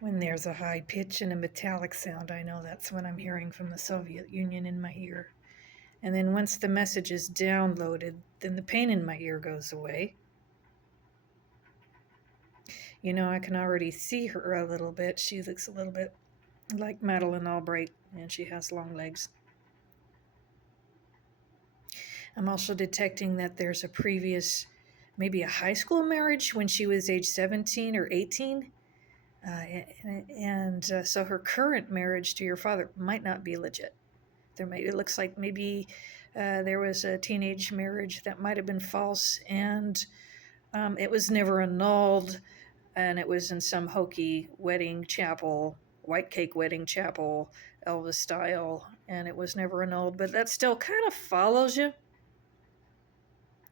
When there's a high pitch and a metallic sound, I know that's what I'm hearing from the Soviet Union in my ear. And then once the message is downloaded, then the pain in my ear goes away. You know, I can already see her a little bit. She looks a little bit like Madeleine Albright, and she has long legs. I'm also detecting that there's a previous, maybe a high school marriage when she was age 17 or 18. So her current marriage to your father might not be legit. It looks like maybe there was a teenage marriage that might have been false, and it was never annulled, and it was in some hokey wedding chapel, white cake wedding chapel, Elvis style, and it was never annulled. But that still kind of follows you.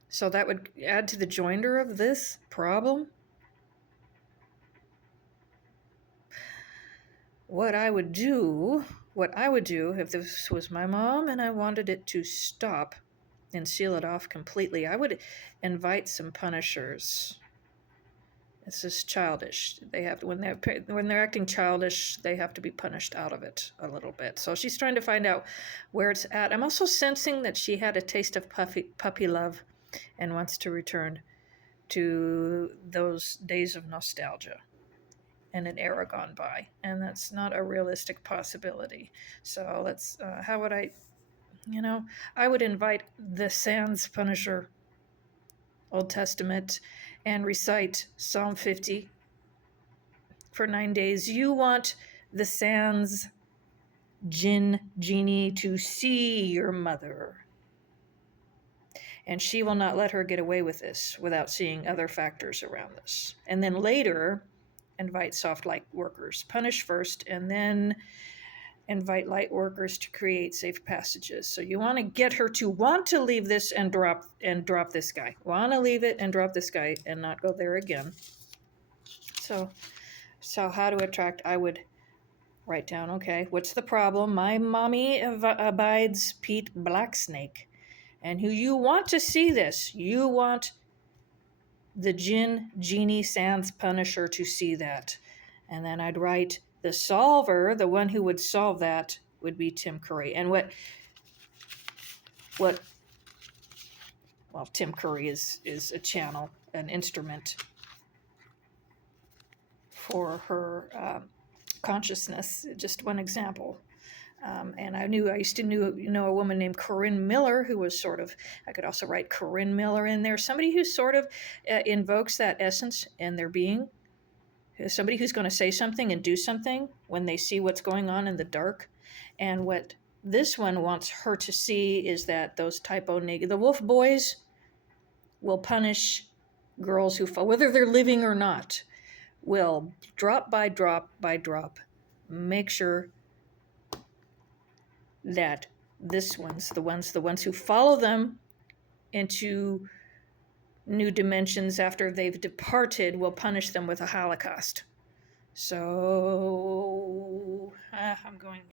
So that would add to the joinder of this problem. What I would do if this was my mom and I wanted it to stop and seal it off completely, I would invite some punishers. This is childish. They have to, when they're acting childish, they have to be punished out of it a little bit. So she's trying to find out where it's at. I'm also sensing that she had a taste of puppy love and wants to return to those days of nostalgia and an era gone by, and that's not a realistic possibility. So let's how would I would invite the Sans Punisher, Old Testament, and recite Psalm 50 for 9 days. You want the Sans genie to see your mother, and she will not let her get away with this without seeing other factors around this. And then later, invite soft light workers. Punish first, and then invite light workers to create safe passages. So you want to get her to want to leave this and drop this guy. Want to leave it and drop this guy and not go there again. So how to attract? I would write down, okay, what's the problem? My mommy abides Pete Blacksnake. And who you want to see this? You want the genie Sans Punisher to see that. And then I'd write the solver, the one who would solve that would be Tim Curry. And Tim Curry is a channel, an instrument for her consciousness. Just one example. And I used to know a woman named Corinne Miller, who was sort of, I could also write Corinne Miller in there, somebody who sort of invokes that essence in their being, somebody who's going to say something and do something when they see what's going on in the dark. And what this one wants her to see is that those the wolf boys will punish girls who fall, whether they're living or not, will drop by drop by drop make sure that the ones who follow them into new dimensions after they've departed will punish them with a Holocaust. So I'm going